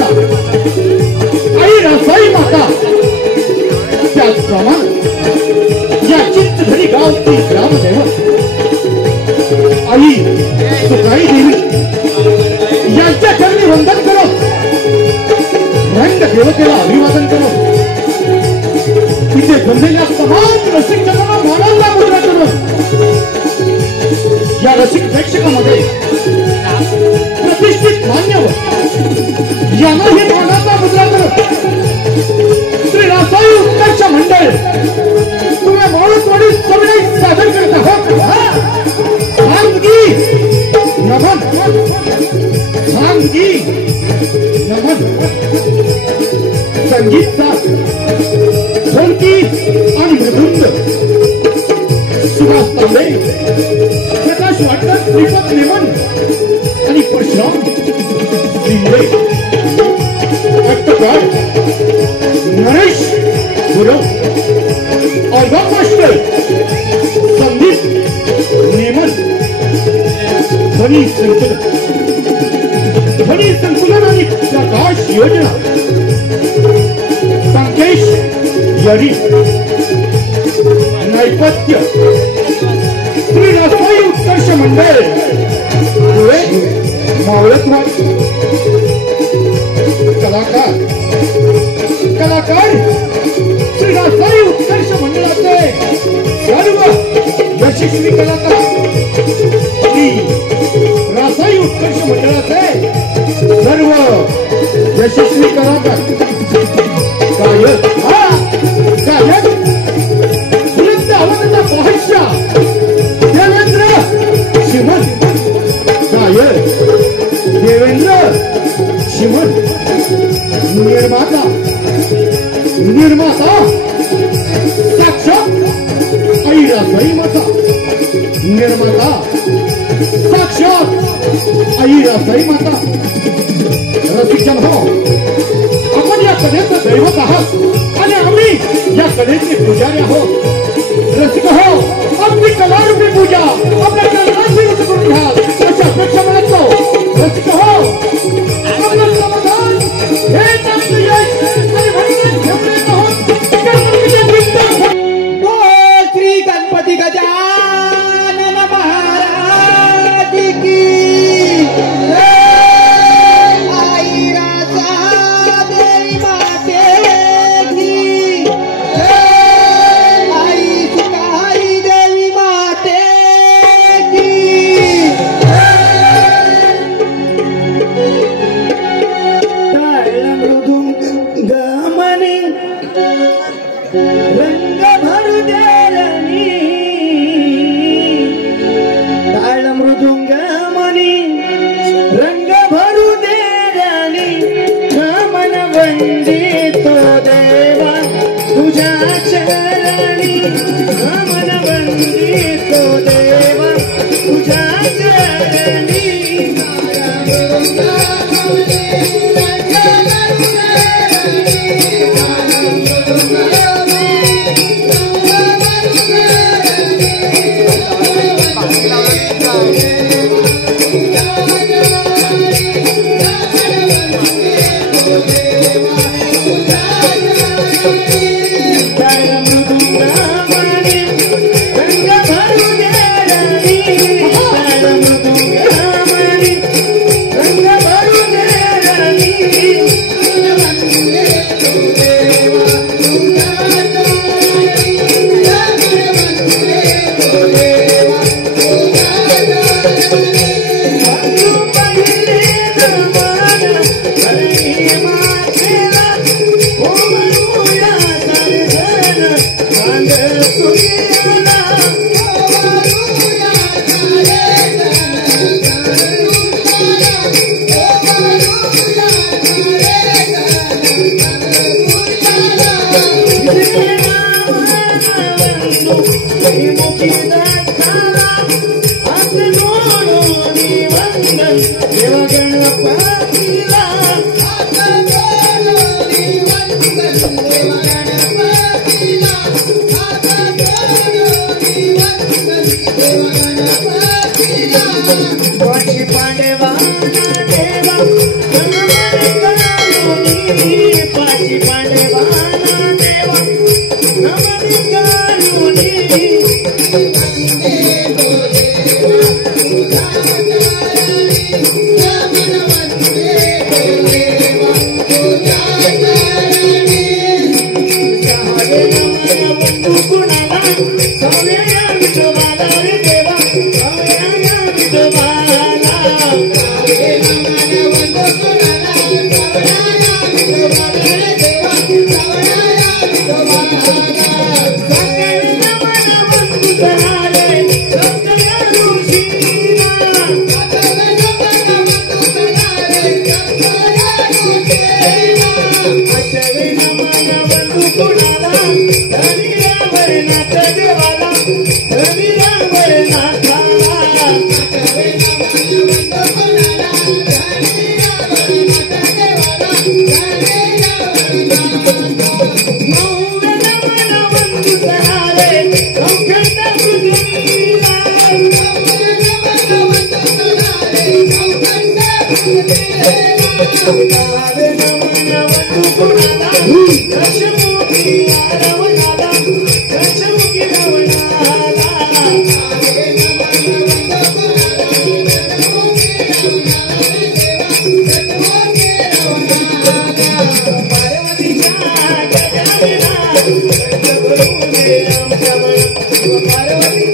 माता आई रासाई माता त्याचप्रमाणे या चिंचधरी गावची ग्रामदैवत आई सुकाई देवी यांच्या चरणी वंदन करो, रंग देवतेला अभिवादन करो, तिथे जमलेल्या तमाम रसिक जनांना मानांना मुद्रा करो। या रसिक प्रेक्षकामध्ये प्रतिष्ठित मान्यवर यांनाही मानांना मुद्रा करो। श्री रासाई उत्कर्ष मंडळ तुम्ही माणूसवाडी सविनय सादर करत आहोत। नमन सांगी नमन संगीत साथ ढोलकी आणि मृदुंग सुभाष तांबे प्रकाश वाटकर श्रीपद नेमन आणि परशुराम शिंदे अट्टपाड नरेश गुरव ऑर्गन मास्टर संदीप नेमन ध्वनी संकुलन आणि प्रकाश योजना संकेश यरी नैपथ्य श्री रासाई उत्कर्ष मंडळ पुणे मावळतवाड कलाकार श्री रासाई उत्कर्ष मंडळाचे सर्व यशस्वी कलाकार श्री रासाई उत्कर्ष मंडळाचे सर्व यशस्वी कलाकार गायक बुलंद आवाजाचा पहाशा देवेंद्र शिमन गायक देवेंद्र शिमन निर्माता साक्षात आई रासाई माता निर्माता साक्षात आई रासाई माता। रसिकजन हो, आपण या कलेचं दैवत आहात आणि आम्ही या कलेचे पुजारी आहोत। रसिक हो, आपली कलारूपी पूजा आपल्या चरणांची करून घ्या अशी अपेक्षा मानतो। रसिक हो, आपलं समाधान हे चांगलं यश आणि भरभरून घेऊन येत आहोत। श्री गणपती गजानन महाराज की पांडे वाला देवा पाची पांडवाना देवा नमस्कारुनी Parvati